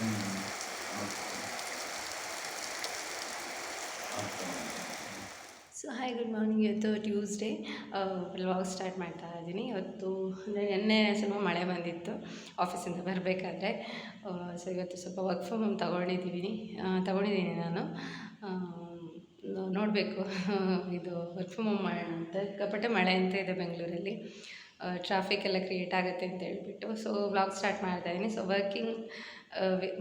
So hi good morning ಇವತ್ತು Tuesday vlog start ಮಾಡ್ತಾ ಇದ್ದೀನಿ. ಇವತ್ತು ಅಂದರೆ ನಿನ್ನೆ ಸ್ವಲ್ಪ ಮಳೆ ಬಂದಿತ್ತು. ಆಫೀಸಿಂದ ಬರಬೇಕಾದ್ರೆ. ಸೊ ಇವತ್ತು ಸ್ವಲ್ಪ ವರ್ಕ್ ಫ್ರಮ್ ಹೋಮ್ ತೊಗೊಂಡಿದ್ದೀನಿ ತೊಗೊಂಡಿದ್ದೀನಿ ನಾನು. ನೋಡಬೇಕು. ಇದು ವರ್ಕ್ ಫ್ರಮ್ ಹೋಮ್ ಮಾಡೋಣ ಅಂತ. ಸಿಕ್ಕಾಪಟ್ಟೆ ಮಳೆ ಅಂತ ಇದೆ ಬೆಂಗಳೂರಲ್ಲಿ. ಟ್ರಾಫಿಕ್ ಎಲ್ಲ ಕ್ರಿಯೇಟ್ ಆಗುತ್ತೆ ಅಂತ ಹೇಳ್ಬಿಟ್ಟು. ಸೊ ವ್ಲಾಗ್ ಸ್ಟಾರ್ಟ್ ಮಾಡ್ತಾ ಇದ್ದೀನಿ. ಸೊ ವರ್ಕಿಂಗ್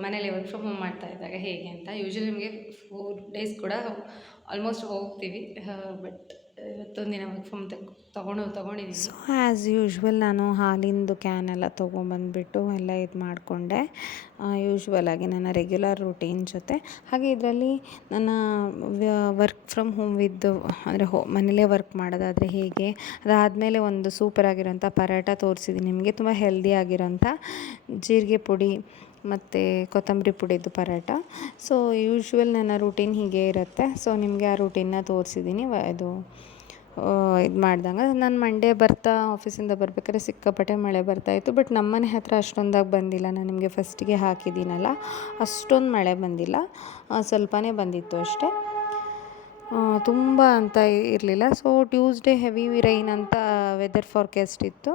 ಮನೇಲಿ ವರ್ಕ್ ಫ್ರಮ್ ಹೋಮ್ ಮಾಡ್ತಾ ಇದ್ದಾಗ ಹೇಗೆ ಅಂತ ಯೂಶ್ವಲಿ ನಿಮಗೆ ಫೋರ್ ಡೇಸ್ ಕೂಡ ಆಲ್ಮೋಸ್ಟ್ ಹೋಗ್ತೀವಿ. ಬಟ್ ಇವತ್ತೊಂದು ದಿನ ವರ್ಕ್ ಫ್ರಮ್ ತಗೊಂಡು ತೊಗೊಂಡಿದ್ದೀನಿ ಸೊ ಆ್ಯಸ್ ಯೂಶ್ವಲ್ ನಾನು ಹಾಲಿಂದು ಕ್ಯಾನ್ ಎಲ್ಲ ತೊಗೊಂಬಂದ್ಬಿಟ್ಟು ಎಲ್ಲ ಇದು ಮಾಡಿಕೊಂಡೆ. ಯೂಶ್ವಲಾಗಿ ನನ್ನ ರೆಗ್ಯುಲರ್ ರೂಟೀನ್ ಜೊತೆ. ಹಾಗೆ ಇದರಲ್ಲಿ ನನ್ನ ವರ್ಕ್ ಫ್ರಮ್ ಹೋಮ್ ವಿದ್ ಅಂದರೆ ಹೋ, ಮನೇಲೇ ವರ್ಕ್ ಮಾಡೋದಾದರೆ ಹೇಗೆ? ಅದಾದಮೇಲೆ ಒಂದು ಸೂಪರ್ ಆಗಿರೋಂಥ ಪರಾಟ ತೋರಿಸಿದ್ದೀನಿ ನಿಮಗೆ ತುಂಬ ಹೆಲ್ದಿ ಆಗಿರೋಂಥ ಜೀರಿಗೆ ಪುಡಿ ಮತ್ತು ಕೊತ್ತಂಬರಿ ಪುಡಿದು ಪರಾಟ ಸೊ ಯೂಶ್ವಲ್ ನನ್ನ ರೂಟೀನ್ ಹೀಗೆ ಇರುತ್ತೆ. ಸೊ ನಿಮಗೆ ಆ ರೂಟೀನ್ನ ತೋರಿಸಿದ್ದೀನಿ ಇದು ಇದು ಮಾಡ್ದಂಗೆ. ನಾನು ಮಂಡೇ ಬರ್ತಾ ಆಫೀಸಿಂದ ಬರ್ಬೇಕಾದ್ರೆ ಸಿಕ್ಕಾಪಟ್ಟೆ ಮಳೆ ಬರ್ತಾಯಿತ್ತು ಬಟ್ ನಮ್ಮನೆ ಹತ್ರ ಅಷ್ಟೊಂದಾಗಿ ಬಂದಿಲ್ಲ. ನಾನು ನಿಮಗೆ ಫಸ್ಟಿಗೆ ಹಾಕಿದ್ದೀನಲ್ಲ. ಅಷ್ಟೊಂದು ಮಳೆ ಬಂದಿಲ್ಲ. ಸ್ವಲ್ಪನೇ ಬಂದಿತ್ತು ಅಷ್ಟೇ. ತುಂಬ ಅಂತ ಇರಲಿಲ್ಲ. ಸೊ ಟ್ಯೂಸ್ಡೇ ಹೆವಿ ರೈನ್ ಅಂತ ವೆದರ್ ಫಾರ್ಕಾಸ್ಟ್ ಇತ್ತು.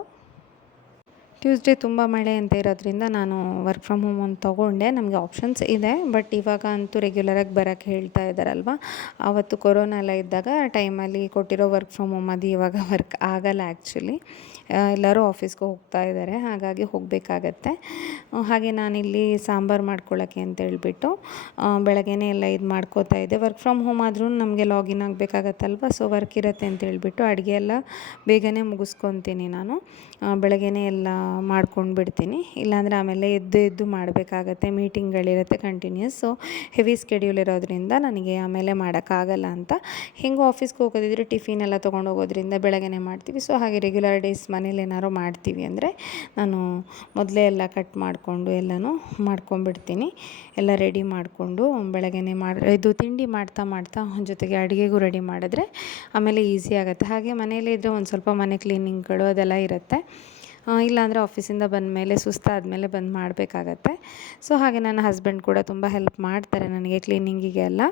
ಟ್ಯೂಸ್ಡೇ ತುಂಬ ಮಳೆ ಅಂತ ಇರೋದ್ರಿಂದ ನಾನು ವರ್ಕ್ ಫ್ರಮ್ ಹೋಮ್ ಒಂದು ತೊಗೊಂಡೆ. ನಮಗೆ ಆಪ್ಷನ್ಸ್ ಇದೆ ಬಟ್ ಇವಾಗ ಅಂತೂ ರೆಗ್ಯುಲರಾಗಿ ಬರೋಕ್ಕೆ ಹೇಳ್ತಾ ಇದ್ದಾರಲ್ವ ಆವತ್ತು ಕೊರೋನಾ ಎಲ್ಲ ಇದ್ದಾಗ ಟೈಮಲ್ಲಿ ಕೊಟ್ಟಿರೋ ವರ್ಕ್ ಫ್ರಮ್ ಹೋಮ್ ಅದು ಇವಾಗ ವರ್ಕ್ ಆಗಲ್ಲ ಆ್ಯಕ್ಚುಲಿ ಎಲ್ಲರೂ ಆಫೀಸ್ಗೆ ಹೋಗ್ತಾ ಇದ್ದಾರೆ ಹಾಗಾಗಿ ಹೋಗಬೇಕಾಗತ್ತೆ. ಹಾಗೆ ನಾನಿಲ್ಲಿ ಸಾಂಬಾರು ಮಾಡ್ಕೊಳ್ಳೋಕ್ಕೆ ಅಂತ ಹೇಳ್ಬಿಟ್ಟು ಬೆಳಗ್ಗೆನೇ ಎಲ್ಲ ಇದು ಮಾಡ್ಕೋತಾ ಇದ್ದೆ. ವರ್ಕ್ ಫ್ರಮ್ ಹೋಮ್ ಆದರೂ ನಮಗೆ ಲಾಗಿನ್ ಆಗಬೇಕಾಗತ್ತಲ್ವ? ಸೊ ವರ್ಕ್ ಇರುತ್ತೆ ಅಂತ ಹೇಳ್ಬಿಟ್ಟು ಅಡುಗೆ ಎಲ್ಲ ಬೇಗನೆ ಮುಗಿಸ್ಕೊತೀನಿ ನಾನು. ಬೆಳಗ್ಗೆನೇ ಎಲ್ಲ ಮಾಡ್ಕೊಂಡು ಬಿಡ್ತೀನಿ ಇಲ್ಲಾಂದರೆ ಆಮೇಲೆ ಎದ್ದು ಎದ್ದು ಮಾಡಬೇಕಾಗತ್ತೆ, ಮೀಟಿಂಗ್ಗಳಿರುತ್ತೆ ಕಂಟಿನ್ಯೂಸ್. ಸೊ ಹೆವಿ ಸ್ಕೆಡ್ಯೂಲ್ ಇರೋದ್ರಿಂದ ನನಗೆ ಆಮೇಲೆ ಮಾಡೋಕ್ಕಾಗಲ್ಲ ಅಂತ. ಹೆಂಗೆ ಆಫೀಸ್ಗೆ ಹೋಗೋದಿದ್ರೆ ಟಿಫಿನ್ ಎಲ್ಲ ತೊಗೊಂಡು ಹೋಗೋದ್ರಿಂದ ಬೆಳಗ್ಗೆನೇ ಮಾಡ್ತೀವಿ. ಸೊ ಹಾಗೆ ರೆಗ್ಯುಲರ್ ಡೇಸ್ ಮನೇಲಿ ಏನಾದ್ರು ಮಾಡ್ತೀವಿ ಅಂದರೆ ನಾನು ಮೊದಲೇ ಎಲ್ಲ ಕಟ್ ಮಾಡಿಕೊಂಡು ಎಲ್ಲನೂ ಮಾಡ್ಕೊಂಡ್ಬಿಡ್ತೀನಿ. ಎಲ್ಲ ರೆಡಿ ಮಾಡಿಕೊಂಡು ಬೆಳಗ್ಗೆನೇ ಮಾಡಿ, ಇದು ತಿಂಡಿ ಮಾಡ್ತಾ ಮಾಡ್ತಾ ಜೊತೆಗೆ ಅಡುಗೆಗೂ ರೆಡಿ ಮಾಡಿದ್ರೆ ಆಮೇಲೆ ಈಸಿ ಆಗುತ್ತೆ. ಹಾಗೆ ಮನೇಲಿ ಇದ್ದರೆ ಒಂದು ಸ್ವಲ್ಪ ಮನೆ ಕ್ಲೀನಿಂಗ್ಗಳು ಅದೆಲ್ಲ ಇರುತ್ತೆ. ಇಲ್ಲಾಂದರೆ ಆಫೀಸಿಂದ ಬಂದ ಮೇಲೆ ಸುಸ್ತಾದ ಸುಸ್ತಾದಮೇಲೆ ಬಂದು ಮಾಡಬೇಕಾಗತ್ತೆ. ಸೊ ಹಾಗೆ ನನ್ನ ಹಸ್ಬೆಂಡ್ ಕೂಡ ತುಂಬ ಹೆಲ್ಪ್ ಮಾಡ್ತಾರೆ ನನಗೆ ಕ್ಲೀನಿಂಗಿಗೆ ಎಲ್ಲ.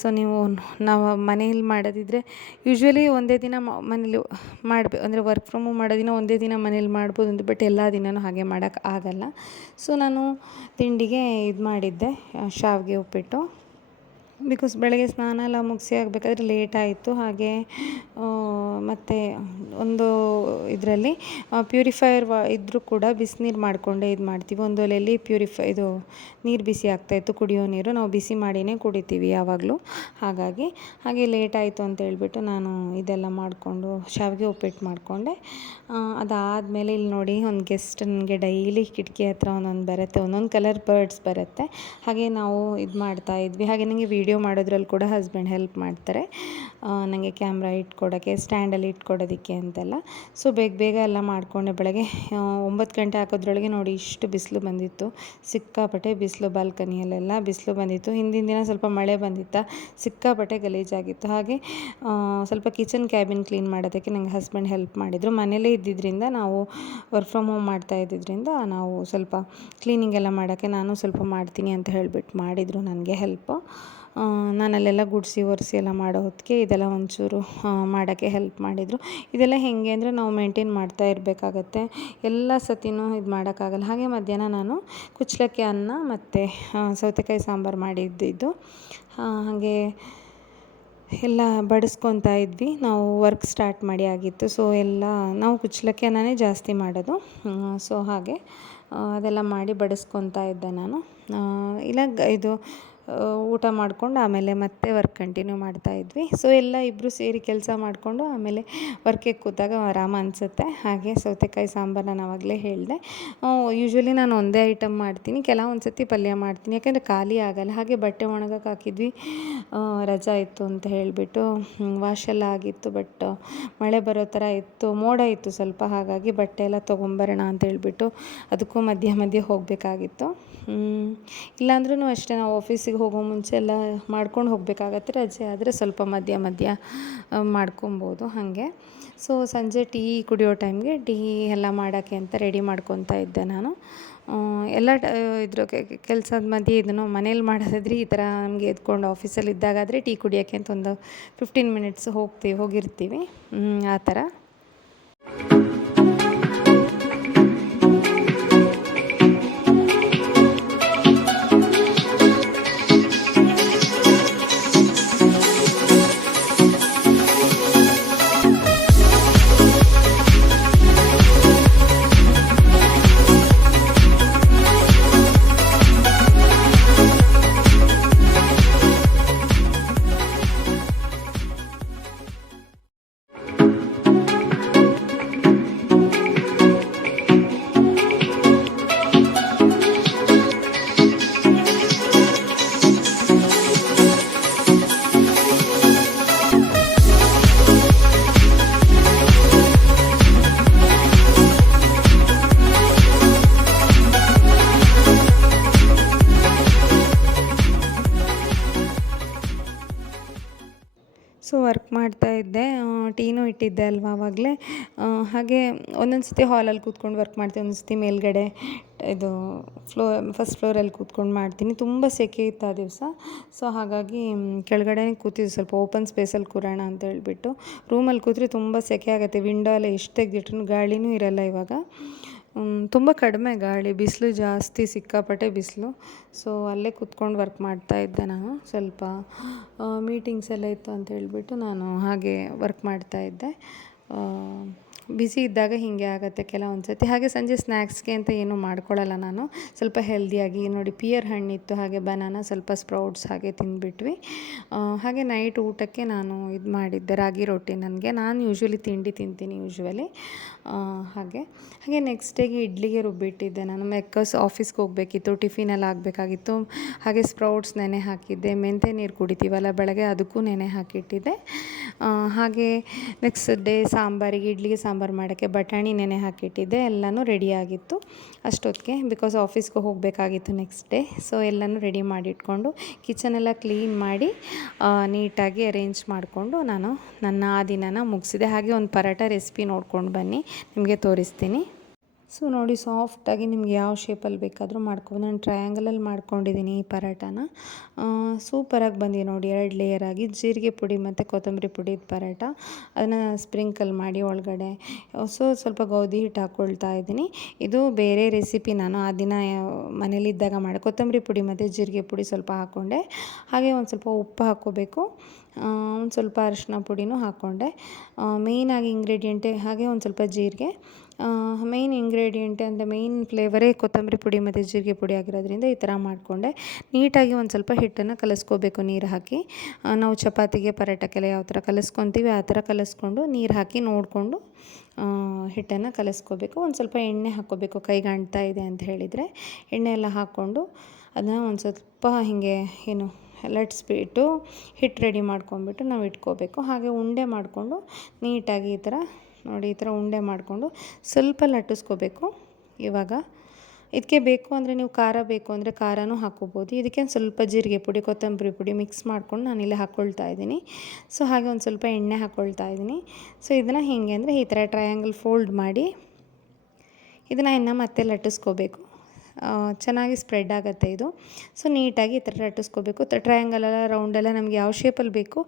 ಸೊ ನೀವು ನಾವು ಮನೆಯಲ್ಲಿ ಮಾಡೋದಿದ್ರೆ ಯೂಶ್ವಲಿ ಒಂದೇ ದಿನ ಮನೇಲಿ ಮಾಡಬೇಕು ಅಂದರೆ ವರ್ಕ್ ಫ್ರಮ್ ಹೋಮ್ ಮಾಡೋ ದಿನ ಒಂದೇ ದಿನ ಮನೇಲಿ ಮಾಡ್ಬೋದು ಅಂತ ಬಟ್ ಎಲ್ಲ ದಿನವೂ ಹಾಗೆ ಮಾಡೋಕ್ಕೆ ಆಗಲ್ಲ. ಸೊ ನಾನು ತಿಂಡಿಗೆ ಇದು ಮಾಡಿದ್ದೆ ಶಾವಿಗೆ ಉಪ್ಪಿಟ್ಟು. ಬಿಕಾಸ್ ಬೆಳಗ್ಗೆ ಸ್ನಾನ ಎಲ್ಲ ಮುಗಿಸಿ ಆಗಬೇಕಾದ್ರೆ ಲೇಟ್ ಆಯಿತು. ಹಾಗೆ ಮತ್ತು ಒಂದು ಇದರಲ್ಲಿ ಪ್ಯೂರಿಫೈಯರ್ ವಾ ಇದ್ದರೂ ಕೂಡ ಬಿಸಿನೀರು ಮಾಡಿಕೊಂಡೇ ಇದು ಮಾಡ್ತೀವಿ. ಒಂದು ಒಲೆಯಲ್ಲಿ ಪ್ಯೂರಿಫೈ ಇದು ನೀರು ಬಿಸಿ ಆಗ್ತಾಯಿತ್ತು ಕುಡಿಯೋ ನೀರು. ನಾವು ಬಿಸಿ ಮಾಡಿಯೇ ಕುಡಿತೀವಿ ಯಾವಾಗಲೂ. ಹಾಗಾಗಿ, ಹಾಗೆ ಲೇಟ್ ಆಯಿತು ಅಂತ ಹೇಳಿಬಿಟ್ಟು ನಾನು ಇದೆಲ್ಲ ಮಾಡಿಕೊಂಡು, ಶಾವಿಗೆ ಉಪ್ಪಿಟ್ಟು ಮಾಡಿಕೊಂಡೆ. ಅದಾದಮೇಲೆ ಇಲ್ಲಿ ನೋಡಿ, ಒಂದು ಗೆಸ್ಟ್ ನನಗೆ ಡೈಲಿ ಕಿಟಕಿ ಹತ್ರ ಒಂದೊಂದು ಬರುತ್ತೆ. ಒಂದೊಂದು ಕಲರ್ ಬರ್ಡ್ಸ್ ಬರುತ್ತೆ. ಹಾಗೆ ನಾವು ಇದು ಮಾಡ್ತಾ ಇದ್ವಿ. ಹಾಗೆ ನನಗೆ ವೀಡಿಯೋ ಮಾಡೋದ್ರಲ್ಲಿ ಕೂಡ ಹಸ್ಬೆಂಡ್ ಹೆಲ್ಪ್ ಮಾಡ್ತಾರೆ. ನನಗೆ ಕ್ಯಾಮ್ರಾ ಇಟ್ಕೊಡೋಕ್ಕೆ ಸ್ಟ್ಯಾಂಡಲ್ಲಿ ಇಟ್ಕೊಡೋದಕ್ಕೆ ಅಂತೆಲ್ಲ. ಸೊ, ಬೇಗ ಬೇಗ ಎಲ್ಲ ಮಾಡಿಕೊಂಡೆ ಬೆಳಗ್ಗೆ. ಒಂಬತ್ತು ಗಂಟೆ ಹಾಕೋದ್ರೊಳಗೆ ನೋಡಿ ಇಷ್ಟು ಬಿಸಿಲು ಬಂದಿತ್ತು. ಸಿಕ್ಕಾಪಟ್ಟೆ ಬಿಸಿಲು ಬಾಲ್ಕನಿಯಲ್ಲೆಲ್ಲ ಬಿಸಿಲು ಬಂದಿತ್ತು. ಹಿಂದಿನ ದಿನ ಸ್ವಲ್ಪ ಮಳೆ ಬಂದಿತ್ತ, ಸಿಕ್ಕಾಪಟ್ಟೆ ಗಲೀಜಾಗಿತ್ತು. ಹಾಗೆ ಸ್ವಲ್ಪ ಕಿಚನ್ ಕ್ಯಾಬಿನ್ ಕ್ಲೀನ್ ಮಾಡೋದಕ್ಕೆ ನನಗೆ ಹಸ್ಬೆಂಡ್ ಹೆಲ್ಪ್ ಮಾಡಿದರು. ಮನೇಲೇ ಇದ್ದಿದ್ದರಿಂದ ನಾವು ವರ್ಕ್ ಫ್ರಮ್ ಹೋಮ್ ಮಾಡ್ತಾ ಇದ್ದಿದ್ದರಿಂದ ನಾವು ಸ್ವಲ್ಪ ಕ್ಲೀನಿಂಗ್ ಎಲ್ಲ ಮಾಡೋಕ್ಕೆ ನಾನು ಸ್ವಲ್ಪ ಮಾಡ್ತೀನಿ ಅಂತ ಹೇಳಿಬಿಟ್ಟು ಮಾಡಿದರು ನನಗೆ ಹೆಲ್ಪು. ನಾನು ಅಲ್ಲೆಲ್ಲ ಗುಡಿಸಿ ಒರೆಸಿ ಎಲ್ಲ ಮಾಡೋ ಹೊತ್ತಿಗೆ ಇದೆಲ್ಲ ಒಂಚೂರು ಮಾಡೋಕ್ಕೆ ಹೆಲ್ಪ್ ಮಾಡಿದರು. ಇದೆಲ್ಲ ಹೇಗೆ ಅಂದರೆ ನಾವು ಮೇಂಟೈನ್ ಮಾಡ್ತಾ ಇರಬೇಕಾಗತ್ತೆ. ಎಲ್ಲ ಸತಿನೂ ಇದು ಮಾಡೋಕ್ಕಾಗಲ್ಲ. ಹಾಗೆ ಮಧ್ಯಾಹ್ನ ನಾನು ಕುಚ್ಚಲಕ್ಕಿ ಅನ್ನ ಮತ್ತು ಸೌತೆಕಾಯಿ ಸಾಂಬಾರು ಮಾಡಿದ್ದಿದ್ದು ಹಾಗೆ ಎಲ್ಲ ಬಡಿಸ್ಕೊತಾ ಇದ್ವಿ. ನಾವು ವರ್ಕ್ ಸ್ಟಾರ್ಟ್ ಮಾಡಿ ಆಗಿತ್ತು. ಸೊ ಎಲ್ಲ ನಾವು ಕುಚ್ಚಲಕ್ಕಿ ಅನ್ನನೇ ಜಾಸ್ತಿ ಮಾಡೋದು. ಸೊ ಹಾಗೆ ಅದೆಲ್ಲ ಮಾಡಿ ಬಡಿಸ್ಕೊತಾ ಇದ್ದೆ ನಾನು. ಇಲ್ಲ, ಇದು ಊಟ ಮಾಡಿಕೊಂಡು ಆಮೇಲೆ ಮತ್ತೆ ವರ್ಕ್ ಕಂಟಿನ್ಯೂ ಮಾಡ್ತಾ ಇದ್ವಿ. ಸೊ ಎಲ್ಲ ಇಬ್ಬರು ಸೇರಿ ಕೆಲಸ ಮಾಡಿಕೊಂಡು ಆಮೇಲೆ ವರ್ಕಿಗೆ ಕೂತಾಗ ಆರಾಮ ಅನಿಸುತ್ತೆ. ಹಾಗೆ ಸೌತೆಕಾಯಿ ಸಾಂಬಾರು ನಾನು ಆವಾಗಲೇ ಹೇಳಿದೆ. ಯೂಶ್ವಲಿ ನಾನು ಒಂದೇ ಐಟಮ್ ಮಾಡ್ತೀನಿ. ಕೆಲವೊಂದು ಸತಿ ಪಲ್ಯ ಮಾಡ್ತೀನಿ. ಯಾಕೆಂದರೆ ಖಾಲಿ ಆಗಲ್ಲ. ಹಾಗೆ ಬಟ್ಟೆ ಒಣಗಕ್ಕೆ ಹಾಕಿದ್ವಿ. ರಜಾ ಇತ್ತು ಅಂತ ಹೇಳಿಬಿಟ್ಟು ವಾಶ್ ಎಲ್ಲ ಆಗಿತ್ತು ಬಟ್ ಮಳೆ ಬರೋ ಥರ ಇತ್ತು. ಮೋಡ ಇತ್ತು ಸ್ವಲ್ಪ. ಹಾಗಾಗಿ ಬಟ್ಟೆ ಎಲ್ಲ ತೊಗೊಂಬರೋಣ ಅಂತ ಹೇಳಿಬಿಟ್ಟು ಅದಕ್ಕೂ ಮಧ್ಯ ಮಧ್ಯೆ ಹೋಗಬೇಕಾಗಿತ್ತು. ಇಲ್ಲಾಂದ್ರೂ ಅಷ್ಟೇ. ನಾವು ಆಫೀಸಿಗೆ ಕಾಲೇಜಿಗೆ ಹೋಗೋ ಮುಂಚೆ ಎಲ್ಲ ಮಾಡ್ಕೊಂಡು ಹೋಗಬೇಕಾಗತ್ತೆ ರಜೆ ಆದರೆ ಸ್ವಲ್ಪ ಮಧ್ಯ ಮಧ್ಯ ಮಾಡ್ಕೊಬೋದು ಹಾಗೆ. ಸೊ ಸಂಜೆ ಟೀ ಕುಡಿಯೋ ಟೈಮ್ಗೆ ಟೀ ಎಲ್ಲ ಮಾಡೋಕ್ಕೆ ಅಂತ ರೆಡಿ ಮಾಡ್ಕೊತಾ ಇದ್ದೆ ನಾನು. ಎಲ್ಲ ಇದ್ರ ಕೆಲಸದ ಮಧ್ಯೆ ಇದನ್ನು ಮನೇಲಿ ಮಾಡೋದಾದ್ರೆ ಈ ಥರ ನಮಗೆ ಎದ್ಕೊಂಡು ಆಫೀಸಲ್ಲಿ ಇದ್ದಾಗಾದರೆ ಟೀ ಕುಡಿಯೋಕ್ಕೆ ಅಂತ ಒಂದು ಫಿಫ್ಟೀನ್ ಮಿನಿಟ್ಸ್ ಹೋಗ್ತೀವಿ, ಹೋಗಿರ್ತೀವಿ. ಆ ಥರ. ವರ್ಕ್ ಮಾಡ್ತಾ ಇದ್ದೆ. ಟೀನು ಇಟ್ಟಿದ್ದೆ ಅಲ್ವಾ ಆವಾಗಲೇ ಹಾಗೆ ಒಂದೊಂದು ಸತಿ ಹಾಲಲ್ಲಿ ಕೂತ್ಕೊಂಡು ವರ್ಕ್ ಮಾಡ್ತೀನಿ ಒಂದೊಂದು ಸತಿ ಮೇಲ್ಗಡೆ ಇದು ಫ್ಲೋ, ಫಸ್ಟ್ ಫ್ಲೋರಲ್ಲಿ ಕೂತ್ಕೊಂಡು ಮಾಡ್ತೀನಿ. ತುಂಬ ಸೆಕೆ ಇತ್ತು ಆ ದಿವಸ. ಸೊ ಹಾಗಾಗಿ ಕೆಳಗಡೆ ಕೂತಿದ್ದು ಸ್ವಲ್ಪ ಓಪನ್ ಸ್ಪೇಸಲ್ಲಿ ಕೂರೋಣ ಅಂತ ಹೇಳಿಬಿಟ್ಟು. ರೂಮಲ್ಲಿ ಕೂತ್ರೆ ತುಂಬ ಸೆಕೆ ಆಗುತ್ತೆ, ವಿಂಡೋ ಎಲ್ಲ ಎಷ್ಟು ತೆಗೆದಿಟ್ರು ಗಾಳಿನೂ ಇರಲ್ಲ ಇವಾಗ. ತುಂಬ ಕಡಿಮೆ ಗಾಳಿ, ಬಿಸಿಲು ಜಾಸ್ತಿ ಸಿಕ್ಕಾಪಟ್ಟೆ ಬಿಸಿಲು. ಸೊ ಅಲ್ಲೇ ಕೂತ್ಕೊಂಡು ವರ್ಕ್ ಮಾಡ್ತಾ ಇದ್ದೆ ನಾನು ಸ್ವಲ್ಪ ಮೀಟಿಂಗ್ಸ್ ಎಲ್ಲ ಇತ್ತು ಅಂತ ಹೇಳಿಬಿಟ್ಟು ನಾನು ಹಾಗೆ ವರ್ಕ್ ಮಾಡ್ತಾ ಇದ್ದೆ. ಬ್ಯುಸಿ ಇದ್ದಾಗ ಹೀಗೆ ಆಗುತ್ತೆ ಕೆಲವೊಂದು ಸತಿ ಹಾಗೆ ಸಂಜೆ ಸ್ನ್ಯಾಕ್ಸ್ಗೆ ಅಂತ ಏನೂ ಮಾಡ್ಕೊಳ್ಳಲ್ಲ ನಾನು. ಸ್ವಲ್ಪ ಹೆಲ್ದಿಯಾಗಿ ನೋಡಿ ಪಿಯರ್ ಹಣ್ಣಿತ್ತು, ಹಾಗೆ ಬನಾನ ಸ್ವಲ್ಪ ಸ್ಪ್ರೌಟ್ಸ್ ಹಾಗೆ ತಿಂದುಬಿಟ್ವಿ. ಹಾಗೆ ನೈಟ್ ಊಟಕ್ಕೆ ನಾನು ಇದು ಮಾಡಿದ್ದೆ, ರಾಗಿ ರೊಟ್ಟಿ ನನಗೆ. ನಾನು ಯೂಶ್ವಲಿ ತಿಂಡಿ ತಿಂತೀನಿ ಯೂಶ್ವಲಿ ಹಾಗೆ. ಹಾಗೆ ನೆಕ್ಸ್ಟ್ ಡೇಗೆ ಇಡ್ಲಿಗೆ ರುಬ್ಬಿಟ್ಟಿದ್ದೆ ನಾನು. ಮೆಕ್ಕಸ್ ಆಫೀಸ್ಗೆ ಹೋಗಬೇಕಿತ್ತು ಟಿಫಿನಲ್ಲಿ ಆಗಬೇಕಾಗಿತ್ತು. ಹಾಗೆ ಸ್ಪ್ರೌಟ್ಸ್ ನೆನೆ ಹಾಕಿದ್ದೆ. ಮೆಂತೆ ನೀರು ಕುಡಿತೀವಲ್ಲ, ಬೆಳಗ್ಗೆ ಅದಕ್ಕೂ ನೆನೆ ಹಾಕಿಟ್ಟಿದ್ದೆ. ಹಾಗೆ ನೆಕ್ಸ್ಟ್ ಡೇ ಸಾಂಬಾರಿಗೆ, ಇಡ್ಲಿಗೆ ಸಾಂಬಾರು ಮಾಡೋಕ್ಕೆ ಬಟಾಣಿ, ನೆನೆ ಹಾಕಿಟ್ಟಿದ್ದೆ. ಎಲ್ಲನೂ ರೆಡಿಯಾಗಿತ್ತು ಅಷ್ಟೊತ್ತಿಗೆ ಬಿಕಾಸ್ ಆಫೀಸ್ಗೆ ಹೋಗಬೇಕಾಗಿತ್ತು ನೆಕ್ಸ್ಟ್ ಡೇ ಸೊ ಎಲ್ಲನೂ ರೆಡಿ ಮಾಡಿಟ್ಕೊಂಡು ಕಿಚನೆಲ್ಲ ಕ್ಲೀನ್ ಮಾಡಿ ನೀಟಾಗಿ ಅರೇಂಜ್ ಮಾಡಿಕೊಂಡು ನಾನು ನನ್ನ ಆ ದಿನನ ಮುಗಿಸಿದೆ. ಹಾಗೆ ಒಂದು ಪರಾಟ ರೆಸಿಪಿ ನೋಡ್ಕೊಂಡು ಬನ್ನಿ. ನಿಮಗೆ ತೋರಿಸ್ತೀನಿ. ಸೊ ನೋಡಿ, ಸಾಫ್ಟಾಗಿ ನಿಮ್ಗೆ ಯಾವ ಶೇಪಲ್ಲಿ ಬೇಕಾದರೂ ಮಾಡ್ಕೊಬೋದು. ನಾನು ಟ್ರಯಾಂಗಲಲ್ಲಿ ಮಾಡ್ಕೊಂಡಿದ್ದೀನಿ ಈ ಪರಾಟಾನ ಸೂಪರಾಗಿ ಬಂದಿದೆ ನೋಡಿ, ಎರಡು ಲೇಯರ್ ಆಗಿ. ಜೀರಿಗೆ ಪುಡಿ ಮತ್ತು ಕೊತ್ತಂಬರಿ ಪುಡಿದ ಪರಾಟ ಅದನ್ನು ಸ್ಪ್ರಿಂಕಲ್ ಮಾಡಿ ಒಳಗಡೆ. ಸೊ, ಸ್ವಲ್ಪ ಗೋಧಿ ಹಿಟ್ಟು ಹಾಕ್ಕೊಳ್ತಾ ಇದ್ದೀನಿ. ಇದು ಬೇರೆ ರೆಸಿಪಿ ನಾನು ಆ ದಿನ ಮನೇಲಿದ್ದಾಗ ಮಾಡಿ. ಕೊತ್ತಂಬರಿ ಪುಡಿ ಮತ್ತು ಜೀರಿಗೆ ಪುಡಿ ಸ್ವಲ್ಪ ಹಾಕ್ಕೊಂಡೆ ಹಾಗೆ ಒಂದು ಸ್ವಲ್ಪ ಉಪ್ಪು ಹಾಕ್ಕೋಬೇಕು. ಒಂದು ಸ್ವಲ್ಪ ಅರಿಶಿನ ಪುಡಿನೂ ಹಾಕ್ಕೊಂಡೆ ಮೇಯ್ನಾಗಿ ಇಂಗ್ರೀಡಿಯೆಂಟೇ ಹಾಗೆ ಒಂದು ಸ್ವಲ್ಪ ಜೀರಿಗೆ. ಮೇಯ್ನ್ ಇಂಗ್ರೀಡಿಯೆಂಟ್ ಅಂದರೆ ಮೇಯ್ನ್ ಫ್ಲೇವರೇ ಕೊತ್ತಂಬರಿ ಪುಡಿ ಮತ್ತು ಜೀರಿಗೆ ಪುಡಿ ಆಗಿರೋದ್ರಿಂದ ಈ ಥರ ಮಾಡಿಕೊಂಡೆ. ನೀಟಾಗಿ ಒಂದು ಸ್ವಲ್ಪ ಹಿಟ್ಟನ್ನು ಕಲಿಸ್ಕೋಬೇಕು ನೀರು ಹಾಕಿ. ನಾವು ಚಪಾತಿಗೆ, ಪರೋಟಕ್ಕೆಲ್ಲ ಯಾವ ಥರ ಕಲಿಸ್ಕೊತೀವಿ ಆ ಥರ ಕಲಿಸ್ಕೊಂಡು ನೀರು ಹಾಕಿ ನೋಡಿಕೊಂಡು ಹಿಟ್ಟನ್ನು ಕಲಿಸ್ಕೋಬೇಕು. ಒಂದು ಸ್ವಲ್ಪ ಎಣ್ಣೆ ಹಾಕ್ಕೋಬೇಕು. ಕೈಗೆ ಇದೆ ಅಂತ ಹೇಳಿದರೆ ಎಣ್ಣೆ ಎಲ್ಲ ಹಾಕ್ಕೊಂಡು ಅದನ್ನ ಒಂದು ಸ್ವಲ್ಪ ಹೀಗೆ ಏನು ಲಟ್ಸ್ಬಿಟ್ಟು ಹಿಟ್ಟು ರೆಡಿ ಮಾಡ್ಕೊಂಬಿಟ್ಟು ನಾವು ಇಟ್ಕೋಬೇಕು. ಹಾಗೆ ಉಂಡೆ ಮಾಡಿಕೊಂಡು ನೀಟಾಗಿ ಈ ಥರ ನೋಡಿ, ಈ ಥರ ಉಂಡೆ ಮಾಡಿಕೊಂಡು ಸ್ವಲ್ಪ ಲಟ್ಟಿಸ್ಕೋಬೇಕು. ಇವಾಗ ಇದಕ್ಕೆ ಬೇಕು ಅಂದರೆ ನೀವು ಖಾರ ಬೇಕು ಅಂದರೆ ಖಾರನೂ ಹಾಕೋಬೋದು ಇದಕ್ಕೆ ಸ್ವಲ್ಪ ಜೀರಿಗೆ ಪುಡಿ, ಕೊತ್ತಂಬರಿ ಪುಡಿ ಮಿಕ್ಸ್ ಮಾಡ್ಕೊಂಡು ನಾನಿಲ್ಲಿ ಹಾಕ್ಕೊಳ್ತಾ ಇದ್ದೀನಿ. ಸೊ, ಹಾಗೆ ಒಂದು ಸ್ವಲ್ಪ ಎಣ್ಣೆ ಹಾಕ್ಕೊಳ್ತಾ ಇದ್ದೀನಿ. ಸೊ, ಇದನ್ನು ಹೇಗೆ ಅಂದರೆ ಈ ಥರ ಟ್ರಯಾಂಗಲ್ ಫೋಲ್ಡ್ ಮಾಡಿ ಇದನ್ನು ಇನ್ನು ಮತ್ತೆ ಲಟ್ಟಿಸ್ಕೋಬೇಕು. ಚೆನ್ನಾಗಿ ಸ್ಪ್ರೆಡ್ ಆಗುತ್ತೆ ಇದು. ಸೊ ನೀಟಾಗಿ ಈ ಥರ ಲಟ್ಟಿಸ್ಕೋಬೇಕು. ಟ್ರಯಾಂಗಲೆಲ್ಲ ರೌಂಡೆಲ್ಲ ನಮಗೆ ಯಾವ ಶೇಪಲ್ಲಿ ಬೇಕು,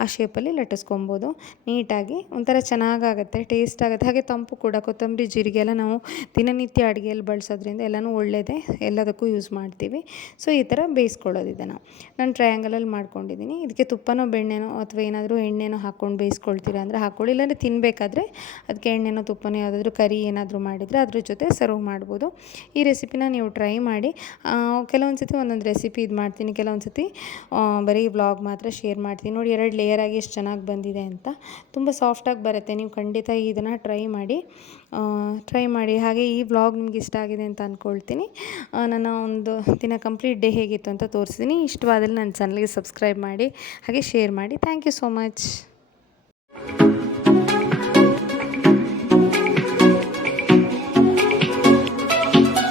ಆ ಶೇಪಲ್ಲಿ ಲಟ್ಟಿಸ್ಕೊಬೋದು. ನೀಟಾಗಿ ಒಂಥರ ಚೆನ್ನಾಗಾಗುತ್ತೆ ಟೇಸ್ಟ್ ಆಗುತ್ತೆ. ಹಾಗೆ ತಂಪು ಕೂಡ, ಕೊತ್ತಂಬರಿ, ಜೀರಿಗೆ ಎಲ್ಲ ನಾವು ದಿನನಿತ್ಯ ಅಡುಗೆಯಲ್ಲಿ ಬಳಸೋದ್ರಿಂದ ಎಲ್ಲನೂ ಒಳ್ಳೆಯದೇ ಎಲ್ಲದಕ್ಕೂ ಯೂಸ್ ಮಾಡ್ತೀವಿ. ಸೊ ಈ ಥರ ಬೇಯಿಸ್ಕೊಳ್ಳೋದಿದೆ ನಾವು. ನಾನು ಟ್ರಯಾಂಗಲಲ್ಲಿ ಮಾಡ್ಕೊಂಡಿದ್ದೀನಿ ಇದಕ್ಕೆ ತುಪ್ಪನೋ, ಬೆಣ್ಣೆನೋ ಅಥವಾ ಏನಾದರೂ ಎಣ್ಣೆನೋ ಹಾಕ್ಕೊಂಡು ಬೇಯಿಸ್ಕೊಳ್ತೀರಾ ಅಂದರೆ ಹಾಕ್ಕೊಳ್ಳಿ. ಇಲ್ಲಾಂದರೆ ತಿನ್ನಬೇಕಾದ್ರೆ ಅದಕ್ಕೆ ಎಣ್ಣೆನೋ, ತುಪ್ಪನೋ ಯಾವುದಾದ್ರೂ ಕರಿ ಏನಾದರೂ ಮಾಡಿದರೆ ಅದ್ರ ಜೊತೆ ಸರ್ವ್ ಮಾಡ್ಬೋದು. ಈ ರೆಸಿಪಿನ ನೀವು ಟ್ರೈ ಮಾಡಿ ಕೆಲವೊಂದು ಸತಿ ಒಂದೊಂದು ರೆಸಿಪಿ ಇದು ಮಾಡ್ತೀನಿ, ಕೆಲವೊಂದು ಸತಿ ಬರೀ ವ್ಲಾಗ್ ಮಾತ್ರ ಶೇರ್ ಮಾಡ್ತೀನಿ. ನೋಡಿ ಎರಡು ಲೇಯರ್ ಆಗಿ ಎಷ್ಟು ಚೆನ್ನಾಗಿ ಬಂದಿದೆ ಅಂತ. ತುಂಬ ಸಾಫ್ಟಾಗಿ ಬರುತ್ತೆ, ನೀವು ಖಂಡಿತ ಇದನ್ನು ಟ್ರೈ ಮಾಡಿ ಟ್ರೈ ಮಾಡಿ. ಹಾಗೆ ಈ ವ್ಲಾಗ್ ನಿಮ್ಗೆ ಇಷ್ಟ ಆಗಿದೆ ಅಂತ ಅಂದ್ಕೊಳ್ತೀನಿ ನನ್ನ ಒಂದು ದಿನ ಕಂಪ್ಲೀಟ್ ಡೇ ಹೇಗಿತ್ತು ಅಂತ ತೋರಿಸ್ತೀನಿ ಇಷ್ಟವಾದಲ್ಲಿ ನನ್ನ ಚಾನಲ್ಗೆ ಸಬ್ಸ್ಕ್ರೈಬ್ ಮಾಡಿ, ಹಾಗೆ ಶೇರ್ ಮಾಡಿ. Thank you so much